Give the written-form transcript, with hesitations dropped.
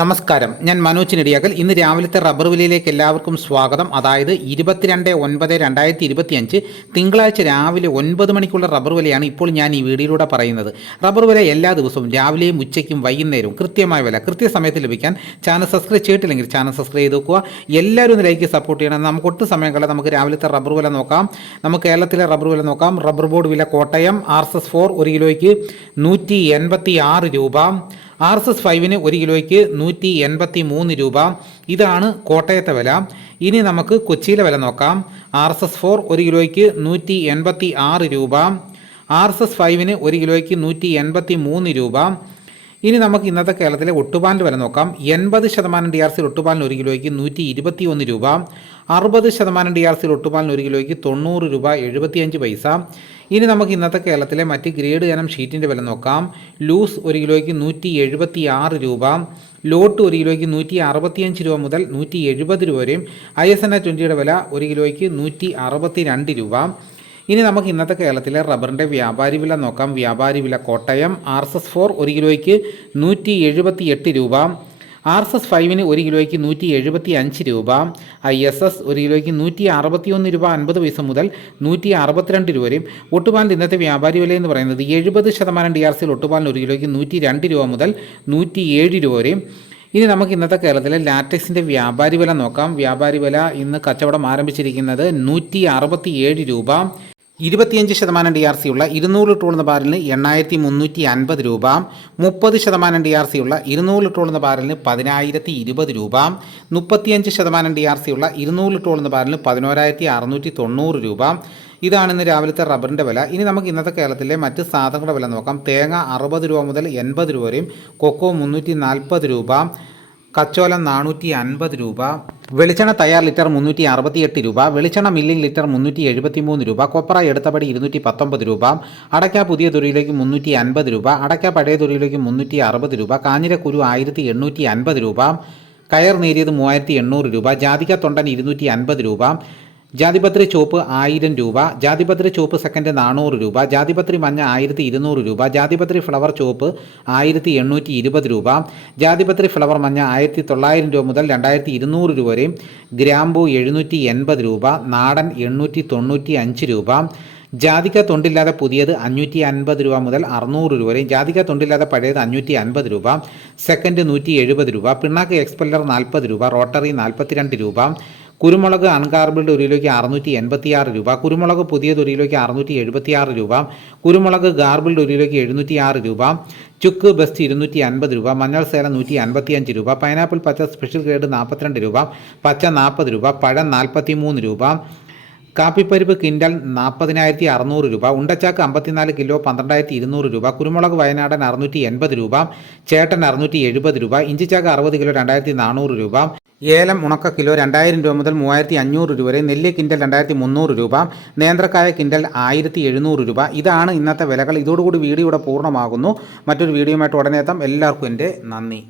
നമസ്കാരം, ഞാൻ മനോജ് നെടിയാക്കൽ. ഇന്ന് രാവിലത്തെ റബ്ബർ വിലയിലേക്ക് എല്ലാവർക്കും സ്വാഗതം. അതായത് 22/9/2025 തിങ്കളാഴ്ച രാവിലെ 9 മണിക്കുള്ള റബ്ബർ വിലയാണ് ഇപ്പോൾ ഞാൻ ഈ വീഡിയോയിലൂടെ പറയുന്നത്. റബ്ബർ വില എല്ലാ ദിവസവും രാവിലെയും ഉച്ചയ്ക്കും വൈകുന്നേരവും കൃത്യമായ വില കൃത്യസമയത്ത് ലഭിക്കാൻ ചാനൽ സബ്സ്ക്രൈബ് ചെയ്തിട്ടില്ലെങ്കിൽ ചാനൽ സബ്സ്ക്രൈബ് ചെയ്ത് വെക്കുക. എല്ലാവരും ഒന്ന് ലൈക്ക് സപ്പോർട്ട് ചെയ്യണം. നമുക്ക് ഒട്ടും സമയം കളയാതെ നമുക്ക് രാവിലത്തെ റബ്ബർ വില നോക്കാം. നമുക്ക് കേരളത്തിലെ റബ്ബർ വില നോക്കാം. റബ്ബർ ബോർഡ് വില കോട്ടയം RSS 4 1 കിലോയ്ക്ക് 186 രൂപ. RSS 5 1 കിലോയ്ക്ക് 183 രൂപ. ഇതാണ് കോട്ടയത്തെ വില. ഇനി നമുക്ക് കൊച്ചിയിലെ വില നോക്കാം. RSS 4 1 കിലോയ്ക്ക് 186 രൂപ. RSS 5 1 കിലോയ്ക്ക് 183 രൂപ. ഇനി നമുക്ക് ഇന്നത്തെ കേരളത്തിലെ ഒട്ടുപാലിൻ്റെ വില നോക്കാം. 80% DRC ഒട്ടുപാലിന് 1 കിലോയ്ക്ക് 121 രൂപ. 60% DRC ഒട്ടുപാലിന് 1 കിലോയ്ക്ക് 90 രൂപ 75 പൈസ. ഇനി നമുക്ക് ഇന്നത്തെ കേരളത്തിലെ മറ്റ് ഗ്രേഡ് ഇനം ഷീറ്റിൻ്റെ വില നോക്കാം. ലൂസ് 1 കിലോയ്ക്ക് 176 രൂപ. ലോട്ട് 1 കിലോയ്ക്ക് 165 രൂപ മുതൽ 170 രൂപ വരെയും. ISNA 20യുടെ വില 1 കിലോയ്ക്ക് 162 രൂപ. ഇനി നമുക്ക് ഇന്നത്തെ കേരളത്തിലെ റബ്ബറിൻ്റെ വ്യാപാരി വില നോക്കാം. വ്യാപാരി വില കോട്ടയം RSS 4 1 കിലോയ്ക്ക് 178 രൂപ. RSS 5 1 കിലോയ്ക്ക് 175 രൂപ. ISS 1 കിലോയ്ക്ക് 161 രൂപ 50 പൈസ മുതൽ 162 രൂപ വരെയും. ഒട്ടുപാലിൻ്റെ ഇന്നത്തെ വ്യാപാരി വില എന്ന് പറയുന്നത് 70% DRC ഒട്ടുപാലിന് 1 കിലോയ്ക്ക് 102 രൂപ മുതൽ 107 രൂപ വരെയും. ഇനി നമുക്ക് ഇന്നത്തെ കേരളത്തിലെ ലാറ്റക്സിൻ്റെ വ്യാപാരി വില നോക്കാം. വ്യാപാരി വില ഇന്ന് കച്ചവടം ആരംഭിച്ചിരിക്കുന്നത് 167 രൂപ. 25% DRC ഉള്ള 200 ലിറ്റർ ഉള്ള ബാരലിന് 8350 രൂപ. 30% DRC ഉള്ള 200 ലിറ്റർ ഉള്ള ബാരലിന് 10020 രൂപ. 35% DRC ഉള്ള 200 ലിറ്റർ ഉള്ള ബാരലിന് 11690 രൂപ. ഇതാണ് ഇന്ന് രാവിലത്തെ റബ്ബറിൻ്റെ വില. ഇനി നമുക്ക് ഇന്നത്തെ കേരളത്തിലെ മറ്റ് സാധനങ്ങളുടെ വില നോക്കാം. തേങ്ങ 60 രൂപ മുതൽ 80 രൂപ വരെയും. കൊക്കോ 340 രൂപ. കച്ചോലം 450 രൂപ. വെളിച്ചെണ്ണ തയ്യാർ ലിറ്റർ 368 രൂപ. വെളിച്ചെണ്ണ മില്ലിംഗ് ലിറ്റർ 373 രൂപ. കൊപ്ര എടുത്തപടി 219 രൂപ. അടയ്ക്ക പുതിയ തുരിയിലേക്ക് 350 രൂപ. അടയ്ക്ക പഴയ തുരിയിലേക്ക് 360 രൂപ. കാഞ്ഞിരക്കുരു 1850 രൂപ. കയർ നേരിയത് 3800 രൂപ. ജാതിക്ക തൊണ്ടൻ 250 രൂപ. ജാതിപത്രി ചുവപ്പ് 1000 രൂപ. ജാതിപത്രി ചുവപ്പ് സെക്കൻഡ് 400 രൂപ. ജാതിപത്രി മഞ്ഞ 1200 രൂപ. ജാതിപത്രി ഫ്ലവർ ചുവപ്പ് 1820 രൂപ. ജാതിപത്രി ഫ്ലവർ മഞ്ഞ 1900 രൂപ മുതൽ 2200 രൂപ വരെയും. ഗ്രാമ്പൂ 780 രൂപ. നാടൻ 895 രൂപ. ജാതിക്ക തൊണ്ടില്ലാതെ പുതിയത് 550 രൂപ മുതൽ 600 രൂപ വരെയും. ജാതിക്ക തൊണ്ടില്ലാതെ പഴയത് 550 രൂപ. സെക്കൻഡ് 170 രൂപ. പിണ്ണാക്ക് എക്സ്പെല്ലർ 40 രൂപ. റോട്ടറി 42 രൂപ. കുരുമുളക് അൺകാർബിൾഡ് 1 കിലോയ്ക്ക് 686 രൂപ. കുരുമുളക് പുതിയത് 1 കിലോയ്ക്ക് 676 രൂപ. കുരുമുളക് ഗാർബിൾഡ് 1 കിലോയ്ക്ക് 706 രൂപ. ചുക്ക് ബെസ്റ്റ് 250 രൂപ. മഞ്ഞൾ സേലം 155 രൂപ. പൈനാപ്പിൾ പച്ച സ്പെഷ്യൽ ഗ്രേഡ് 42 രൂപ. പച്ച 40 രൂപ. പഴം 43 രൂപ. കാപ്പിപ്പരിപ്പ് കിൻഡൽ 40,600 രൂപ. ഉണ്ടച്ചാക്ക് 54 കിലോ 12,200 രൂപ. കുരുമുളക് വയനാടൻ 680 രൂപ. ചേട്ടൻ 670 രൂപ. ഇഞ്ചിച്ചാക്ക് 60 കിലോ 2400 രൂപ. ഏലം ഉണക്ക കിലോ 2000 രൂപ മുതൽ 3500 രൂപ വരെ. നെല്ല് കിൻഡൽ 2300 രൂപ. നേന്ത്രക്കായ കിൻഡൽ 1700 രൂപ. ഇതാണ് ഇന്നത്തെ വിലകൾ. ഇതോടുകൂടി വീഡിയോ ഇവിടെ പൂർണ്ണമാകുന്നു. മറ്റൊരു വീഡിയോയുമായിട്ട് ഉടനെ എത്താം. എല്ലാവർക്കും എൻ്റെ നന്ദി.